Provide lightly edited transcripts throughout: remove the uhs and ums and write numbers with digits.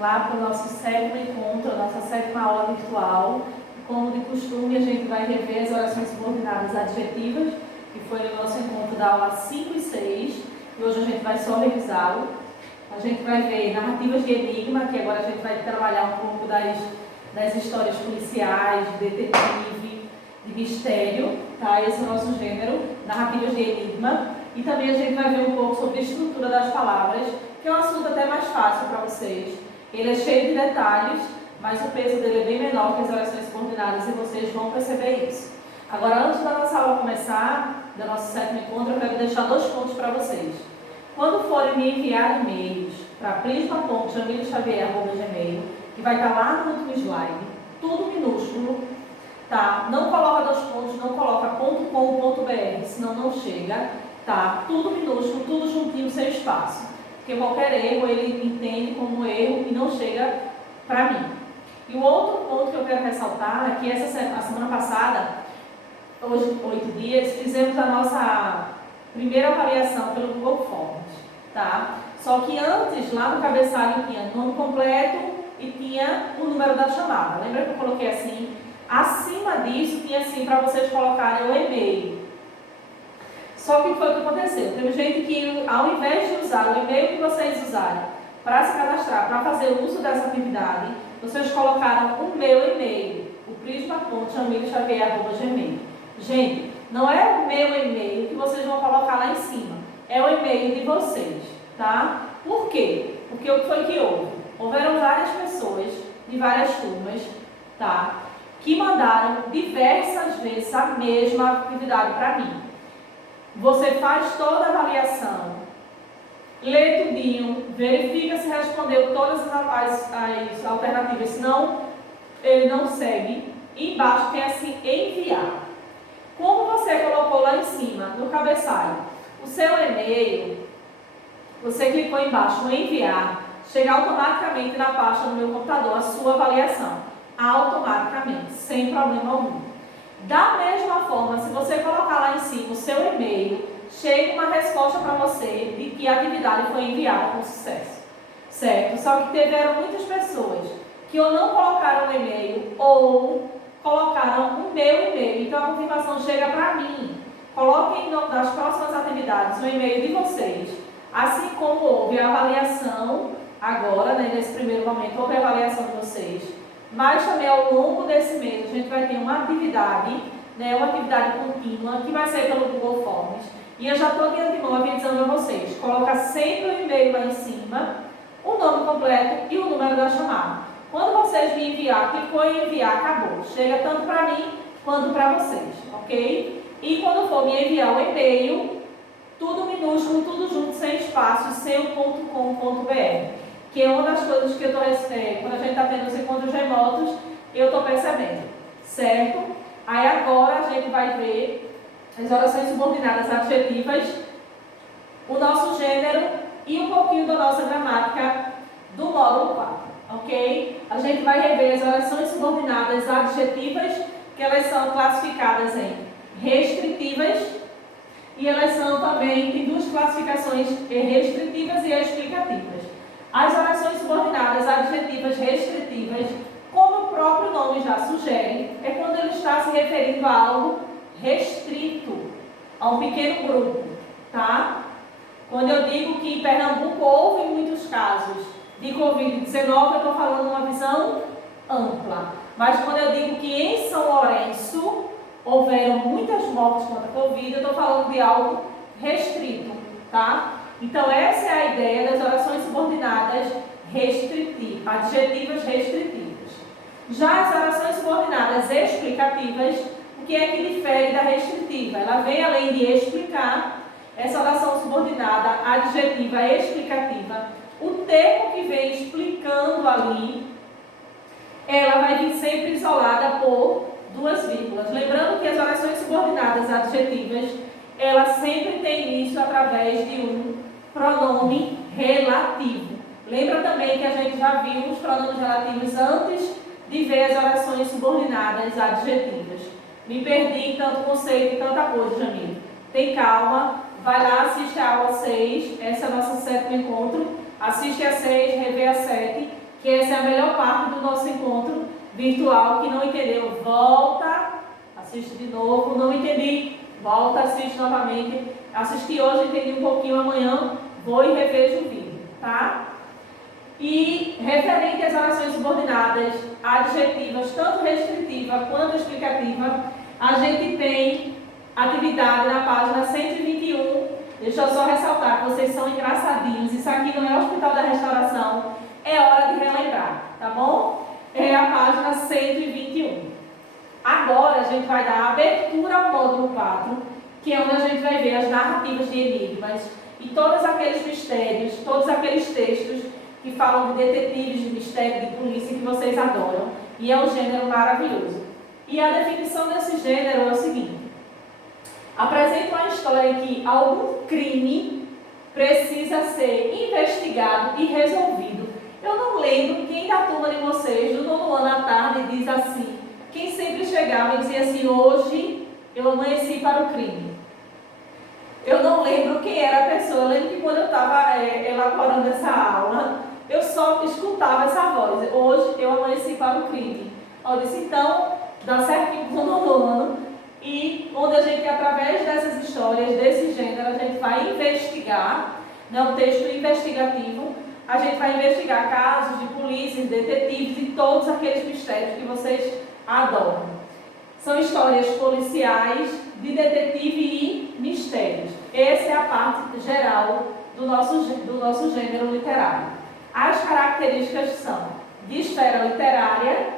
lá para o nosso sétimo encontro, a nossa sétima aula virtual. Como de costume, a gente vai rever as orações subordinadas adjetivas, que foi no nosso encontro da aula 5 e 6, e hoje a gente vai só revisá-lo. A gente vai ver narrativas de enigma, que agora a gente vai trabalhar um pouco das histórias policiais, de detetive, de mistério, tá? Esse é o nosso gênero, narrativas de enigma. E também a gente vai ver um pouco sobre a estrutura das palavras, que é um assunto até mais fácil para vocês. Ele é cheio de detalhes, mas o peso dele é bem menor que as orações subordinadas e vocês vão perceber isso. Agora, antes da nossa aula começar, do nosso sétimo encontro, eu quero deixar 2 pontos para vocês. Quando forem me enviar e-mails para prisma.jamilxavier@gmail, que vai estar lá no último slide, tudo minúsculo, tá? Não coloca 2 pontos, não coloca .com.br, senão não chega, tá? Tudo minúsculo, tudo juntinho, sem espaço. Porque qualquer erro ele entende como erro e não chega para mim. E o outro ponto que eu quero ressaltar é que a semana passada, hoje 8 dias, fizemos a nossa primeira avaliação pelo Google Forms, tá? Só que antes, lá no cabeçalho, tinha nome completo e tinha o número da chamada. Lembra que eu coloquei assim? Acima disso, tinha assim para vocês colocarem o e-mail. Só que o que foi que aconteceu? Teve gente que, ao invés de usar o e-mail que vocês usaram para se cadastrar, para fazer uso dessa atividade, vocês colocaram o meu e-mail, o prisma.jamilxavier@gmail. Gente, não é o meu e-mail que vocês vão colocar lá em cima, é o e-mail de vocês, tá? Por quê? Porque o que foi que houve? Houveram várias pessoas de várias turmas, tá? Que mandaram diversas vezes a mesma atividade para mim. Você faz toda a avaliação, lê tudinho, verifica se respondeu todas as alternativas, senão ele não segue. E embaixo tem assim, enviar. Como você colocou lá em cima, no cabeçalho, o seu e-mail, você clicou embaixo no enviar, chega automaticamente na pasta do meu computador a sua avaliação. Automaticamente, sem problema algum. Da mesma forma, se você colocar lá em cima o seu e-mail, chega uma resposta para você de que a atividade foi enviada com sucesso, certo? Só que tiveram muitas pessoas que ou não colocaram o e-mail ou colocaram o meu e-mail, então a confirmação chega para mim. Coloquem nas próximas atividades o e-mail de vocês, assim como houve a avaliação agora, né, nesse primeiro momento, houve a avaliação de vocês. Mas também ao longo desse mês a gente vai ter uma atividade, né, uma atividade contínua que vai ser pelo Google Forms. E eu já estou de antemão avisando a vocês, coloca sempre o e-mail lá em cima, o nome completo e o número da chamada. Quando vocês me enviar, clicou em enviar, acabou. Chega tanto para mim quanto para vocês, ok? E quando for me enviar o e-mail, tudo minúsculo, tudo junto, sem espaço, sem o .com.br. Que é uma das coisas que eu estou, quando a gente está tendo os encontros remotos, eu estou percebendo, certo? Aí agora a gente vai ver as orações subordinadas adjetivas, o nosso gênero e um pouquinho da nossa gramática do módulo 4, ok? A gente vai rever as orações subordinadas adjetivas, que elas são classificadas em restritivas e elas são também, tem 2 classificações, restritivas e explicativas. As orações subordinadas adjetivas restritivas, como o próprio nome já sugere, é quando ele está se referindo a algo restrito, a um pequeno grupo, tá? Quando eu digo que em Pernambuco houve muitos casos de Covid-19, eu estou falando uma visão ampla. Mas quando eu digo que em São Lourenço houveram muitas mortes contra a Covid, eu estou falando de algo restrito, tá? Então, essa é a ideia das orações subordinadas restritivas, adjetivas restritivas. Já as orações subordinadas explicativas, o que é que difere da restritiva? Ela vem, além de explicar, essa oração subordinada adjetiva explicativa, o termo que vem explicando ali, ela vai vir sempre isolada por 2 vírgulas. Lembrando que as orações subordinadas adjetivas, ela sempre tem início através de um pronome relativo. Lembra também que a gente já viu os pronomes relativos antes de ver as orações subordinadas adjetivas. Me perdi em tanto conceito e tanta coisa, Jamil. Tem calma, vai lá, assiste a aula 6, essa é a nossa 7º encontro. Assiste a 6, revê a 7, que essa é a melhor parte do nosso encontro virtual. Que não entendeu, volta, assiste de novo. Não entendi, volta, assiste novamente. Assisti hoje, entendi um pouquinho, amanhã vou e revejo o vídeo, tá? E referente às orações subordinadas, adjetivas, tanto restritiva quanto explicativa, a gente tem atividade na página 121. Deixa eu só ressaltar que vocês são engraçadinhos. Isso aqui não é o Hospital da Restauração, é hora de relembrar, tá bom? É a página 121. Agora a gente vai dar abertura ao módulo 4, que é onde a gente vai ver as narrativas de enigmas e todos aqueles mistérios, todos aqueles textos que falam de detetives, de mistério, de polícia, que vocês adoram. E é um gênero maravilhoso. E a definição desse gênero é o seguinte: apresenta uma história em que algum crime precisa ser investigado e resolvido. Eu não lembro quem da turma de vocês, do nono ano à tarde, diz assim, quem sempre chegava e dizia assim: hoje eu amanheci para o crime. Eu não lembro quem era a pessoa. Eu lembro que quando eu estava elaborando essa aula, eu só escutava essa voz: hoje eu amanheci para o crime. Eu disse, então, dá certinho com o nono ano. E onde a gente, através dessas histórias, desse gênero, a gente vai investigar, né, um texto investigativo, a gente vai investigar casos de polícias, detetives e todos aqueles mistérios que vocês adoram. São histórias policiais, de detetive e mistérios. Essa é a parte geral do nosso gênero literário. As características são de esfera literária,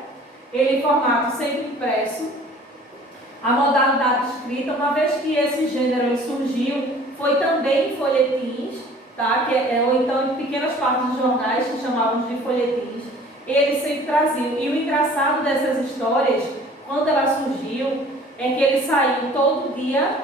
ele em formato sempre impresso. A modalidade escrita, uma vez que esse gênero surgiu, foi também em folhetins, tá? Ou então em pequenas partes dos jornais que chamávamos de folhetins. Eles sempre traziam. E o engraçado dessas histórias, quando ela surgiu, é que eles saíam todo dia,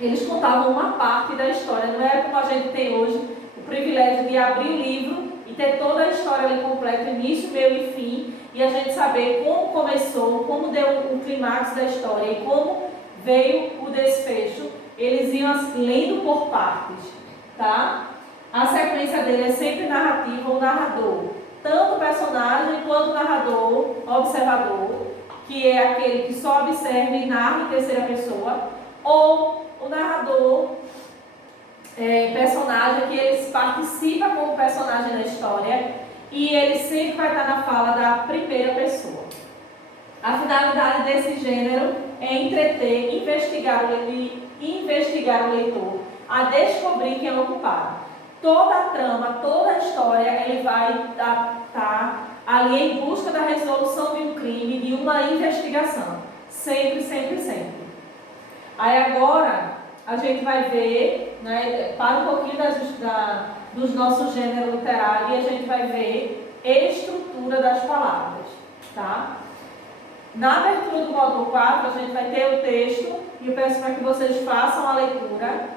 eles contavam uma parte da história. Não é como a gente tem hoje o privilégio de abrir o livro e ter toda a história ali completa, início, meio e fim, e a gente saber como começou, como deu o clímax da história e como veio o desfecho. Eles iam lendo por partes, tá? A sequência dele é sempre narrativa ou narrador, tanto o personagem quanto o narrador, observador, que é aquele que só observa e narra em terceira pessoa, ou o narrador, personagem, que ele participa como personagem da história e ele sempre vai estar na fala da primeira pessoa. A finalidade desse gênero é entreter, investigar o leitor a descobrir quem é o culpado. Toda a trama, toda a história, ele vai estar ali em busca da resolução de um crime, de uma investigação. Sempre, sempre, sempre. Aí agora a gente vai ver, né, para um pouquinho dos nossos gêneros literários, e a gente vai ver estrutura das palavras, tá? Na abertura do módulo 4, a gente vai ter o texto, e eu peço para que vocês façam a leitura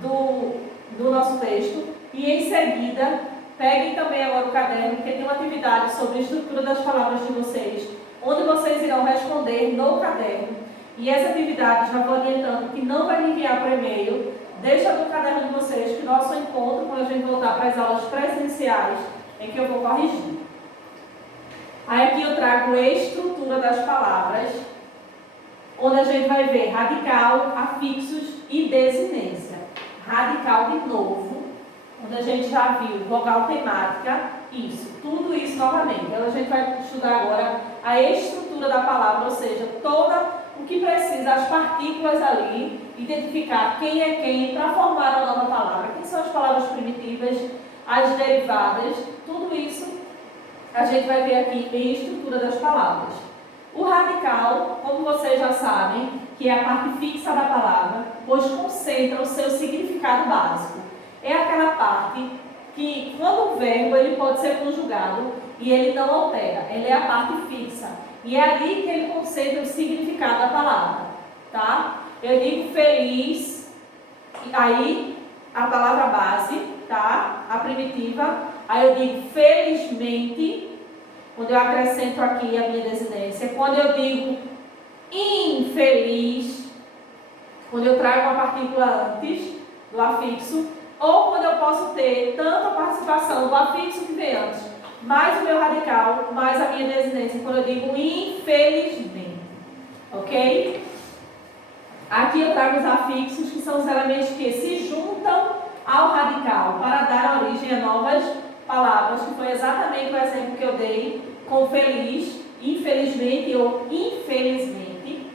do nosso texto, e em seguida, peguem também agora o caderno, porque tem uma atividade sobre a estrutura das palavras de vocês, onde vocês irão responder no caderno. E essa atividade, já vou adiantando que não vai me enviar por e-mail, deixa no caderno de vocês que nosso encontro, quando a gente voltar para as aulas presenciais, é que eu vou corrigir. Aí aqui eu trago a estrutura das palavras, onde a gente vai ver radical, afixos e desinência. Radical de novo, onde a gente já viu vogal temática, isso, tudo isso novamente. Então a gente vai estudar agora a estrutura da palavra, ou seja, o que precisa, as partículas ali, identificar quem é quem para formar a nova palavra, quem são as palavras primitivas, as derivadas, tudo isso a gente vai ver aqui em estrutura das palavras. O radical, como vocês já sabem, que é a parte fixa da palavra, pois concentra o seu significado básico. É aquela parte que, quando o verbo ele pode ser conjugado e ele não altera, ele é a parte fixa. E é ali que ele concentra o significado da palavra, tá? Eu digo feliz, aí a palavra base, tá? A primitiva. Aí eu digo felizmente, quando eu acrescento aqui a minha desinência. Quando eu digo infeliz, quando eu trago uma partícula antes do afixo, ou quando eu posso ter tanto a participação do afixo que vem antes, mais o meu radical, mais a minha desinência, quando eu digo infelizmente. Ok? Aqui eu trago os afixos, que são os elementos que se juntam ao radical para dar origem a novas palavras, que foi exatamente o exemplo que eu dei com feliz, infelizmente ou infelizmente.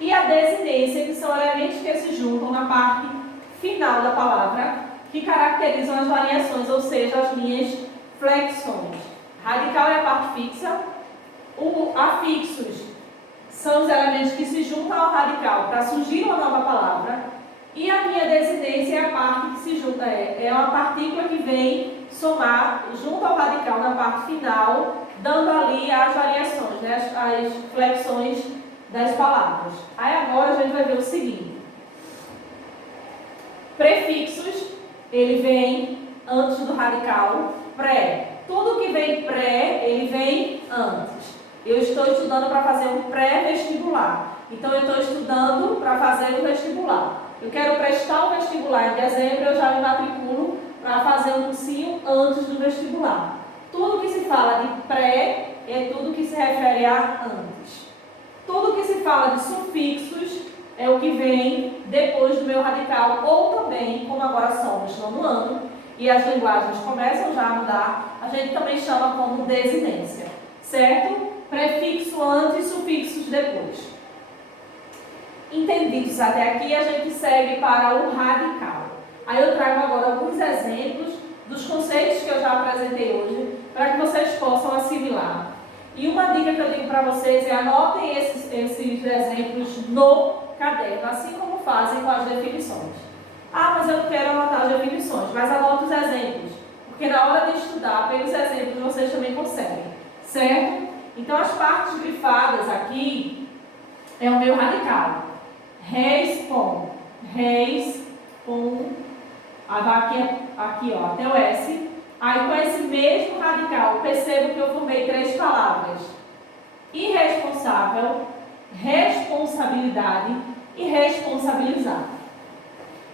E a desinência, que são elementos que se juntam na parte final da palavra, que caracterizam as variações, ou seja, as linhas flexões. Radical é a parte fixa, o afixos são os elementos que se juntam ao radical para surgir uma nova palavra, e a minha desinência é a parte que se junta, é uma partícula que vem somar junto ao radical na parte final, dando ali as variações, né, as flexões das palavras. Aí agora a gente vai ver o seguinte: prefixos, ele vem antes do radical, pré. Tudo que vem pré, ele vem antes. Eu estou estudando para fazer um pré-vestibular. Então, eu estou estudando para fazer o vestibular. Eu quero prestar o vestibular em dezembro, eu já me matriculo para fazer um cursinho antes do vestibular. Tudo que se fala de pré é tudo que se refere a antes. Tudo que se fala de sufixos é o que vem depois do meu radical, ou também, como agora somos no ano, e as linguagens começam já a mudar, a gente também chama como desinência, certo? Prefixo antes, sufixos depois. Entendidos até aqui, a gente segue para o radical. Aí eu trago agora alguns exemplos dos conceitos que eu já apresentei hoje, para que vocês possam assimilar. E uma dica que eu digo para vocês é: anotem esses exemplos no caderno, assim como fazem com as definições. Ah, mas eu não quero anotar as definições, mas anote os exemplos, porque na hora de estudar, pelos exemplos, vocês também conseguem, certo? Então, as partes grifadas aqui é o meu radical. Respond, aqui ó, até o S. Aí, com esse mesmo radical, percebo que eu formei 3 palavras: irresponsável, responsabilidade e responsabilizar.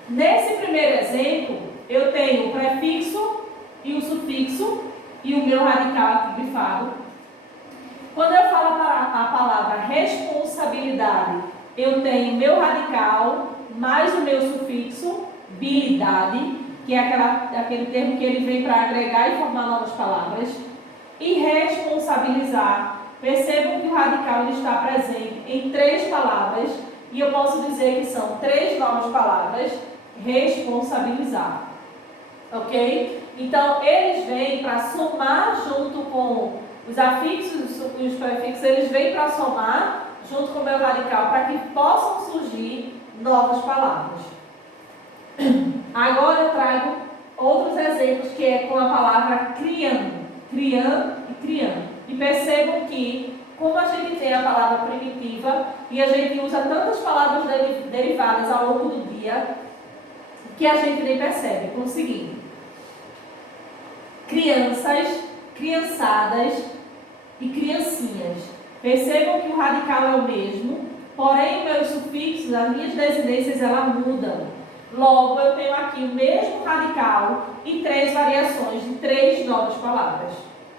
Nesse primeiro exemplo, eu tenho o prefixo e o sufixo e o meu radical aqui grifado. Quando eu falo a palavra responsabilidade, eu tenho o meu radical mais o meu sufixo, bilidade, que é aquele termo que ele vem para agregar e formar novas palavras. E responsabilizar, percebam que o radical ele está presente em 3 palavras, e eu posso dizer que são 3 novas palavras: responsabilizar. Ok? Então, eles vêm para somar junto com os afixos e os prefixos, eles vêm para somar junto com o meu radical, para que possam surgir novas palavras. Agora eu trago outros exemplos, que é com a palavra criando, criando e criando. E percebam que, como a gente tem a palavra primitiva e a gente usa tantas palavras derivadas ao longo do dia, que a gente nem percebe. Com o seguinte: crianças, criançadas e criancinhas. Percebam que o radical é o mesmo, porém meus sufixos, as minhas desinências, elas mudam. Logo, eu tenho aqui o mesmo radical e 3 variações de 3 novas palavras.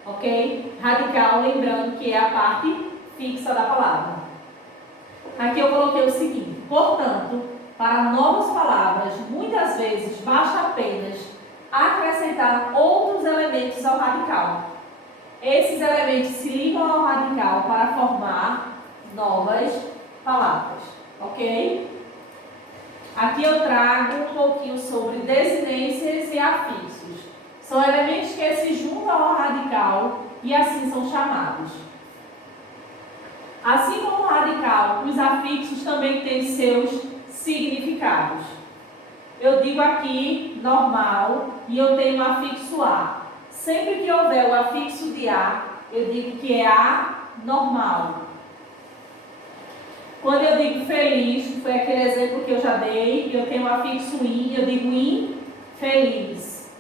Ok? Radical, lembrando que é a parte fixa da palavra. Aqui eu coloquei o seguinte: portanto, para novas palavras, muitas vezes basta apenas acrescentar outros elementos ao radical. Esses elementos se ligam ao radical para formar novas palavras, ok? Aqui eu trago um pouquinho sobre desinências e afixos. São elementos que se juntam ao radical e assim são chamados. Assim como o radical, os afixos também têm seus significados. Eu digo aqui normal e eu tenho o afixo a. Sempre que houver o afixo de a, eu digo que é anormal. Quando eu digo feliz, foi aquele exemplo que eu já dei, eu tenho o afixo in, eu digo infeliz.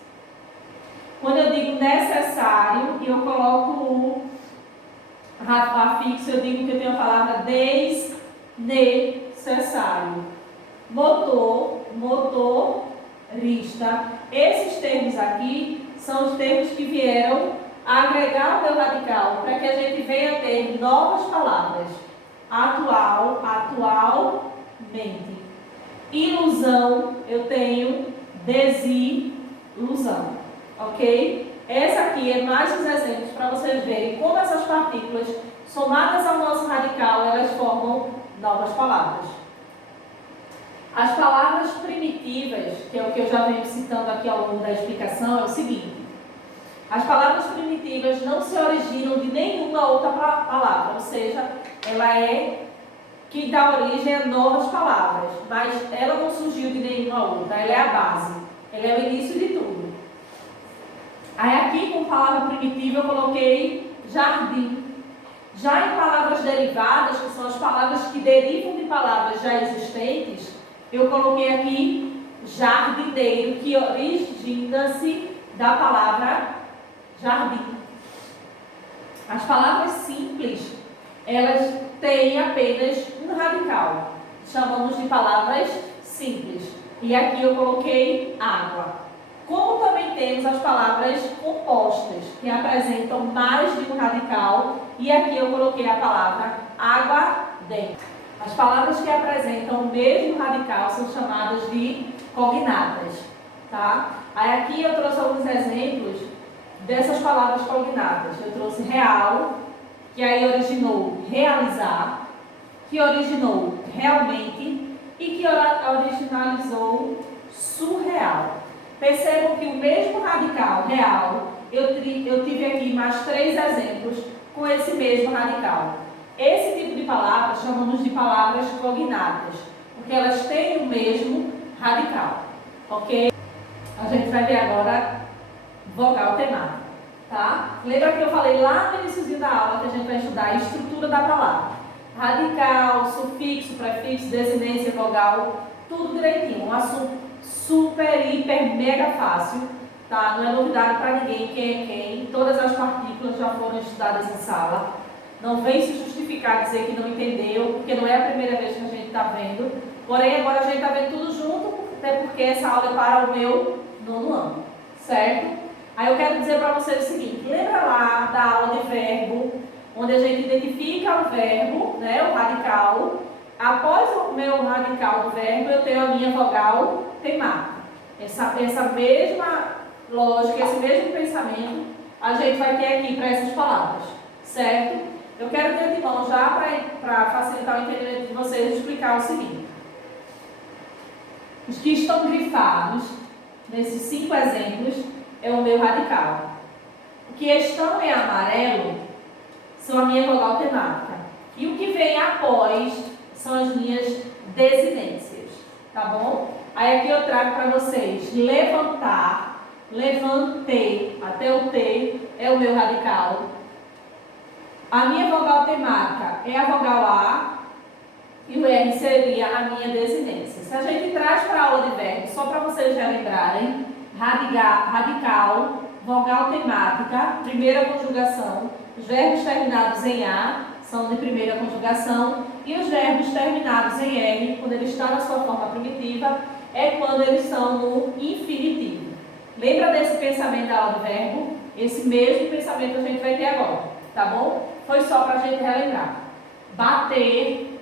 Quando eu digo necessário, eu coloco o afixo, eu digo que eu tenho a palavra desnecessário. Motor, motorista. Esses termos aqui são os termos que vieram agregar o meu radical para que a gente venha ter novas palavras. Atual, atualmente. Ilusão, eu tenho desilusão. Ok? Essa aqui é mais uns exemplos para vocês verem como essas partículas, somadas ao nosso radical, elas formam novas palavras. As palavras primitivas, que é o que eu já venho citando aqui ao longo da explicação, é o seguinte. As palavras primitivas não se originam de nenhuma outra palavra, ou seja, ela é que dá origem a novas palavras, mas ela não surgiu de nenhuma outra, ela é a base, ela é o início de tudo. Aí aqui com palavra primitiva eu coloquei jardim. Já em palavras derivadas, que são as palavras que derivam de palavras já existentes, eu coloquei aqui jardineiro, que origina-se da palavra jardim. As palavras simples, elas têm apenas um radical. Chamamos de palavras simples. E aqui eu coloquei água. Como também temos as palavras compostas, que apresentam mais de um radical, e aqui eu coloquei a palavra água dentro. As palavras que apresentam o mesmo radical são chamadas de cognatas, tá? Aí aqui eu trouxe alguns exemplos dessas palavras cognatas. Eu trouxe real, que aí originou realizar, que originou realmente e que originalizou surreal. Percebam que o mesmo radical real, eu tive aqui mais 3 exemplos com esse mesmo radical. Esse tipo de palavras chamamos de palavras cognatas, porque elas têm o mesmo radical, ok? A gente vai ver agora vogal temática, tá? Lembra que eu falei lá no início da aula que a gente vai estudar a estrutura da palavra? Radical, sufixo, prefixo, desinência, vogal, tudo direitinho. Um assunto super, hiper, mega fácil, tá? Não é novidade para ninguém quem é quem. Todas as partículas já foram estudadas em sala. Não vem se justificar, dizer que não entendeu, porque não é a primeira vez que a gente está vendo. Porém, agora a gente está vendo tudo junto, até porque essa aula é para o meu 9º ano, certo? Aí eu quero dizer para vocês o seguinte, lembra lá da aula de verbo, onde a gente identifica o verbo, né, o radical. Após o meu radical do verbo, eu tenho a minha vogal temática. Essa mesma lógica, esse mesmo pensamento, a gente vai ter aqui para essas palavras, certo? Eu quero de antemão, já para facilitar o entendimento de vocês, explicar o seguinte. Os que estão grifados, nesses 5 exemplos, é o meu radical. O que estão em amarelo são a minha vogal temática. E o que vem após são as minhas desinências, tá bom? Aí aqui eu trago para vocês levantar, levantei, até o T é o meu radical. A minha vogal temática é a vogal A e o R seria a minha desinência. Se a gente traz para a aula de verbo, só para vocês já lembrarem, radical, vogal temática, primeira conjugação, os verbos terminados em A são de primeira conjugação e os verbos terminados em R, quando ele está na sua forma primitiva, é quando eles são no infinitivo. Lembra desse pensamento da aula de verbo? Esse mesmo pensamento a gente vai ter agora, tá bom? Foi só para a gente relembrar. Bater,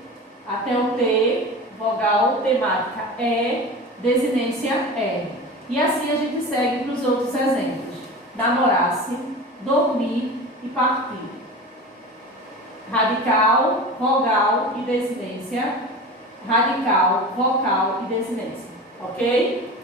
até o T, vogal temática E, desinência R. E assim a gente segue para os outros exemplos. Namorar-se, dormir e partir. Radical, vogal e desinência. Radical, vocal e desinência. Ok?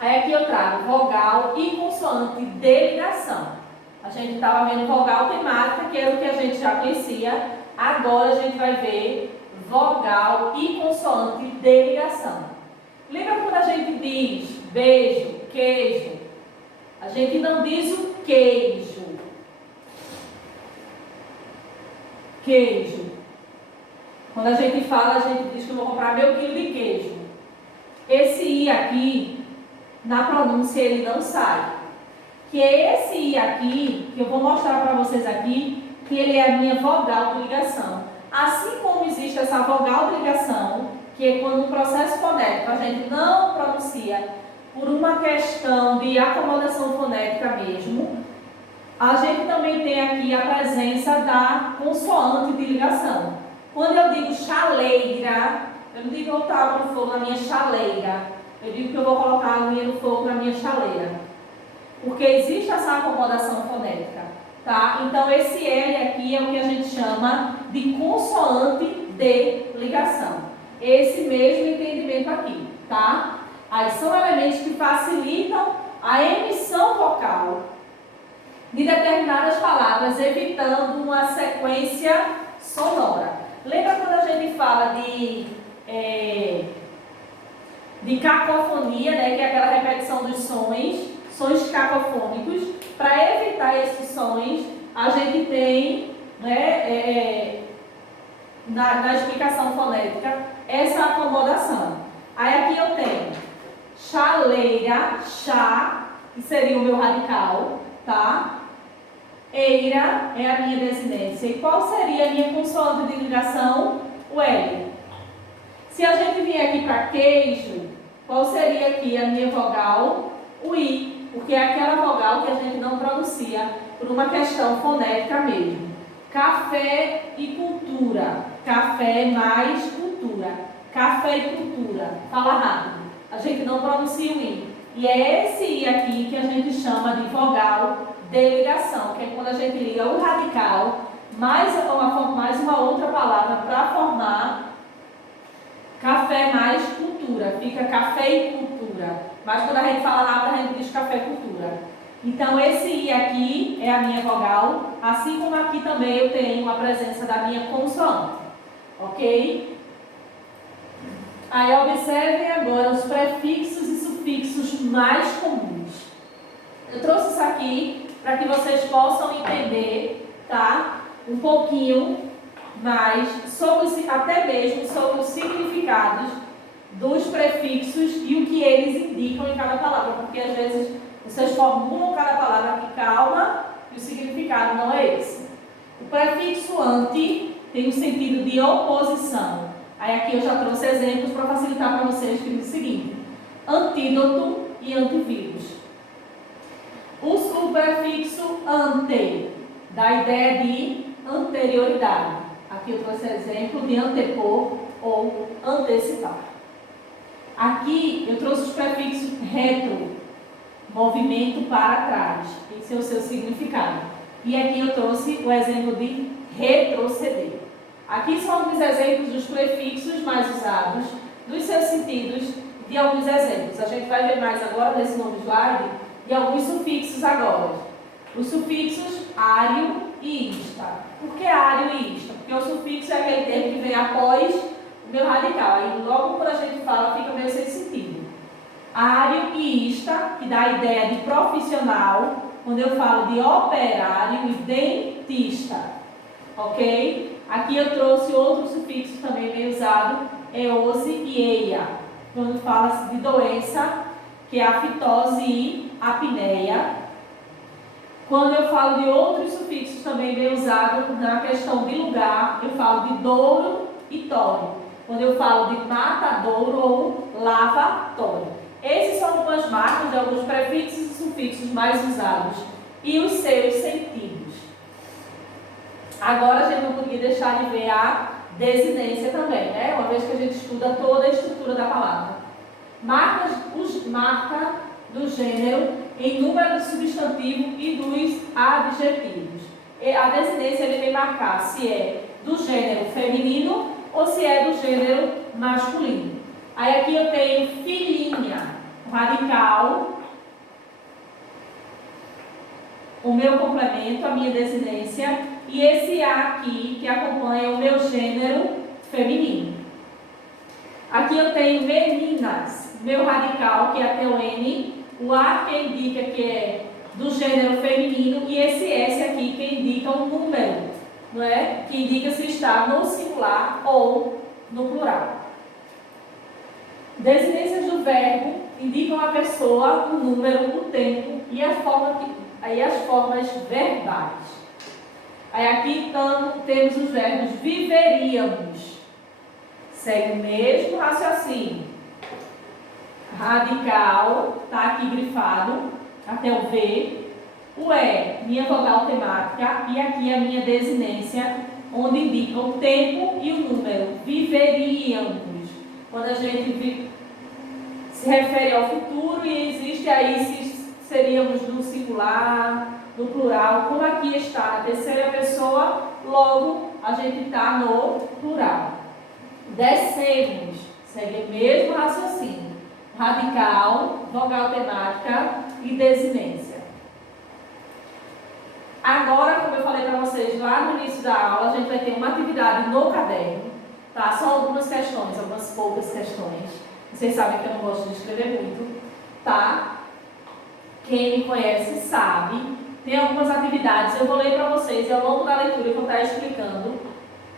Aí aqui eu trago vogal e consoante de ligação. A gente estava vendo vogal temática, que era o que a gente já conhecia. Agora a gente vai ver vogal e consoante de ligação. Lembra quando a gente diz beijo, queijo? A gente não diz o queijo. Queijo. Quando a gente fala, a gente diz que eu vou comprar meu quilo de queijo. Esse I aqui, na pronúncia, ele não sai. Que é esse I aqui, que eu vou mostrar para vocês aqui, que ele é a minha vogal de ligação. Assim como existe essa vogal de ligação, que é quando o processo fonético a gente não pronuncia por uma questão de acomodação fonética mesmo, A gente também tem aqui a presença da consoante de ligação. Quando eu digo chaleira, eu não digo botar água no fogo na minha chaleira. Eu digo que eu vou colocar a aguinha no fogo na minha chaleira. Porque existe essa acomodação fonética, tá? Então, esse L aqui é o que a gente chama de consoante de ligação. Esse mesmo entendimento aqui, tá? Aí são elementos que facilitam a emissão vocal de determinadas palavras, evitando uma sequência sonora. Lembra quando a gente fala de cacofonia, né, que é aquela repetição dos sons cacofônicos? Para evitar esses sons, a gente tem, né, na explicação fonética, essa acomodação. Aí aqui eu tenho chaleira, chá, que seria o meu radical, tá? Eira é a minha desinência. E qual seria a minha consoante de ligação? O L. Se a gente vier aqui para queijo, qual seria aqui a minha vogal? O I, porque é aquela vogal que a gente não pronuncia por uma questão fonética mesmo. Café e cultura. Café mais cultura. Café e cultura. Fala rápido. A gente não pronuncia o I. E é esse I aqui que a gente chama de vogal de ligação, que é quando a gente liga o radical mais uma outra palavra para formar café mais cultura. Fica café e cultura. Mas quando a gente fala rápido, a gente diz café e cultura. Então, esse I aqui é a minha vogal, assim como aqui também eu tenho a presença da minha consoante. Ok? Aí, observem agora os prefixos e sufixos mais comuns. Eu trouxe isso aqui para que vocês possam entender, tá? Um pouquinho mais sobre, até mesmo sobre os significados dos prefixos e o que eles indicam em cada palavra, porque às vezes vocês formulam cada palavra aqui calma e o significado não é esse. O prefixo anti tem o sentido de oposição. Aí aqui eu já trouxe exemplos para facilitar para vocês que diz o seguinte: antídoto e antivírus. O prefixo ante dá a ideia de anterioridade. Aqui eu trouxe exemplo de antepor ou antecipar. Aqui eu trouxe os prefixos retro, movimento para trás. Esse é o seu significado. E aqui eu trouxe o exemplo de retroceder. Aqui são alguns exemplos dos prefixos mais usados, dos seus sentidos, de alguns exemplos. A gente vai ver mais agora nesse novo slide, e alguns sufixos agora. Os sufixos ário e ista. Por que ário e ista? Porque o sufixo é aquele termo que vem após o meu radical. Aí logo quando a gente fala fica meio sem sentido. Ário e ista, que dá a ideia de profissional, quando eu falo de operário e dentista. Ok? Aqui eu trouxe outro sufixo também bem usado, eose e eia, quando fala-se de doença, que é a fitose e apneia. Quando eu falo de outros sufixos também bem usados na questão de lugar, eu falo de Douro e Tório. Quando eu falo de matadouro ou lavatório. Esses são algumas marcas de alguns prefixos e sufixos mais usados e os seus sentidos. Agora a gente não podia deixar de ver a desinência também, né? Uma vez que a gente estuda toda a estrutura da palavra. Marca do gênero em número do substantivo e dos adjetivos. E a desinência ele vem marcar se é do gênero feminino ou se é do gênero masculino. Aí aqui eu tenho filhinha, radical, o meu complemento, a minha desinência, e esse A aqui que acompanha o meu gênero feminino. Aqui eu tenho meninas, meu radical, que é até o N, o A que indica que é do gênero feminino, e esse S aqui que indica um número, não é? Que indica se está no singular ou no plural. Desinências do verbo indicam a pessoa, o número, o tempo e as formas verbais. Aí aqui temos os verbos viveríamos. Segue o mesmo raciocínio. Radical, está aqui grifado, até o V. O E, minha vogal temática, e aqui a minha desinência, onde indica o tempo e o número. Viveríamos. Quando a gente se refere ao futuro e existe aí se seríamos no singular, no plural, como aqui está na terceira pessoa, logo a gente está no plural. Descemos, segue o mesmo raciocínio. Radical, vogal temática e desinência. Agora, como eu falei para vocês lá no início da aula, a gente vai ter uma atividade no caderno, tá? São algumas questões, algumas poucas questões. Vocês sabem que eu não gosto de escrever muito, tá? Quem me conhece sabe. Tem algumas atividades, eu vou ler para vocês e ao longo da leitura eu vou estar explicando,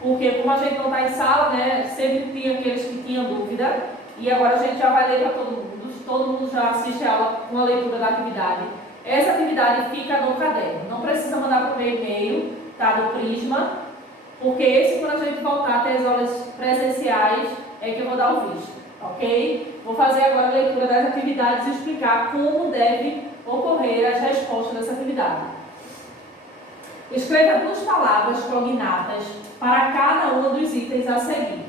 porque como a gente não está em sala, né, sempre tinha aqueles que tinham dúvida, e agora a gente já vai ler para todo mundo já assiste a aula com a leitura da atividade. Essa atividade fica no caderno, não precisa mandar para o meu e-mail, tá, do Prisma, porque esse, quando a gente voltar a ter as aulas presenciais, é que eu vou dar o visto, ok? Vou fazer agora a leitura das atividades e explicar como deve ocorrer as respostas dessa atividade. Escreva 2 palavras cognatas para cada um dos itens a seguir.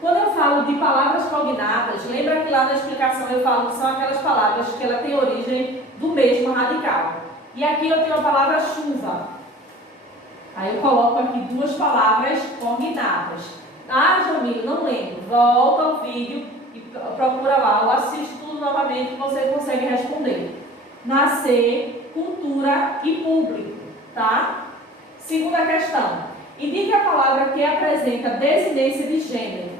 Quando eu falo de palavras cognatas, lembra que lá na explicação eu falo que são aquelas palavras que ela tem origem do mesmo radical. E aqui eu tenho a palavra chuva. Aí eu coloco aqui 2 palavras cognatas. Ah, Jamila, não lembro. Volta ao vídeo e procura lá, ou assiste tudo novamente que você consegue responder. Nascer, cultura e público, tá? Segunda questão. Indique a palavra que apresenta desinência de gênero.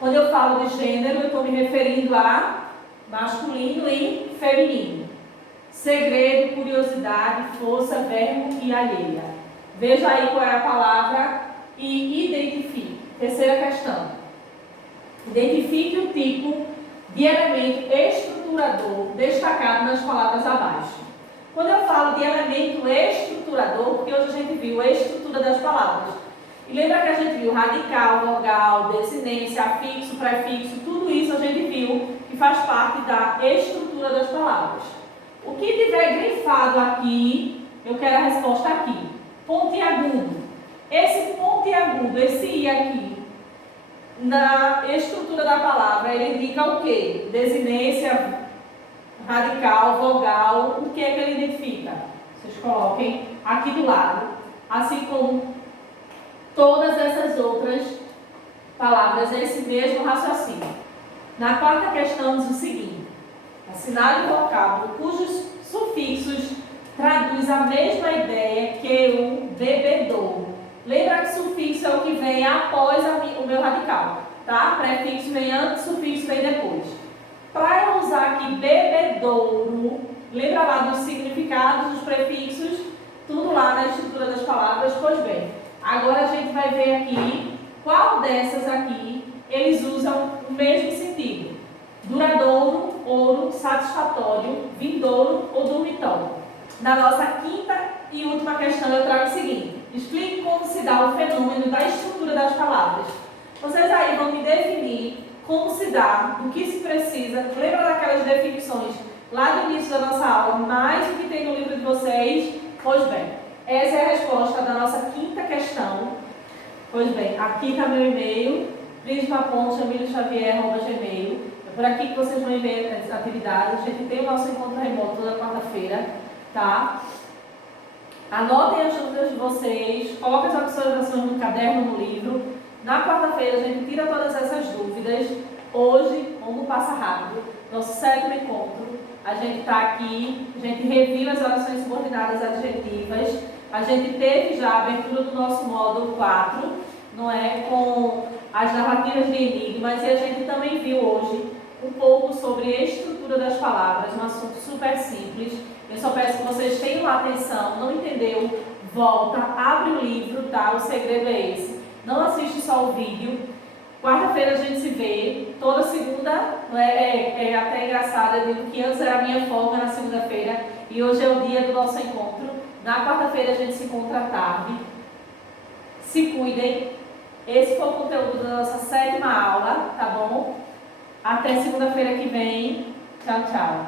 Quando eu falo de gênero, eu estou me referindo a masculino e feminino. Segredo, curiosidade, força, verbo e alheia. Veja aí qual é a palavra e identifique. Terceira questão. Identifique o tipo de elemento estruturador destacado nas palavras abaixo. Quando eu falo de elemento estruturador, porque hoje a gente viu a estrutura das palavras. E lembra que a gente viu radical, vogal, desinência, afixo, prefixo, tudo isso a gente viu que faz parte da estrutura das palavras. O que tiver grifado aqui, eu quero a resposta aqui. Pontiagudo. Esse pontiagudo, esse I aqui, na estrutura da palavra, ele indica o quê? Desinência, radical, vogal, o que é que ele identifica? Vocês coloquem aqui do lado, assim como todas essas outras palavras, esse mesmo raciocínio. Na quarta questão diz o seguinte: assinale o vocábulo cujos sufixos traduz a mesma ideia que o bebedouro. Lembra que sufixo é o que vem após o meu radical, tá? Prefixo vem antes, sufixo vem depois. Para eu usar aqui bebedouro, lembra lá dos significados, dos prefixos, tudo lá na estrutura das palavras? Pois bem, agora a gente vai ver aqui qual dessas aqui eles usam o mesmo sentido. Duradouro, ouro, satisfatório, vindouro ou dormitório. Na nossa quinta e última questão eu trago o seguinte: explique como se dá o fenômeno da estrutura das palavras. Vocês aí vão me definir como se dá, do que se precisa. Lembra daquelas definições lá do início da nossa aula, mais o que tem no livro de vocês? Pois bem, essa é a resposta da nossa quinta questão. Pois bem, aqui está meu e-mail, prisma.jamilxavier@gmail. É por aqui que vocês vão ver as atividades. A gente tem o nosso encontro remoto toda quarta-feira, tá? Anotem as dúvidas de vocês, coloquem as observações no caderno, no livro. Na quarta-feira a gente tira todas essas dúvidas. Hoje, como passa rápido, nosso 7º encontro, a gente está aqui, a gente reviu as orações subordinadas adjetivas, a gente teve já a abertura do nosso módulo 4, não é, com as narrativas de enigmas, e a gente também viu hoje um pouco sobre a estrutura das palavras, um assunto super simples. Eu só peço que vocês tenham atenção, não entendeu? Volta, abre o livro, tá? O segredo é esse. Não assiste só o vídeo. Quarta-feira a gente se vê. Toda segunda, é até engraçado, eu digo que antes era a minha folga na segunda-feira e hoje é o dia do nosso encontro. Na quarta-feira a gente se encontra à tarde. Se cuidem. Esse foi o conteúdo da nossa 7ª aula, tá bom? Até segunda-feira que vem. Tchau, tchau.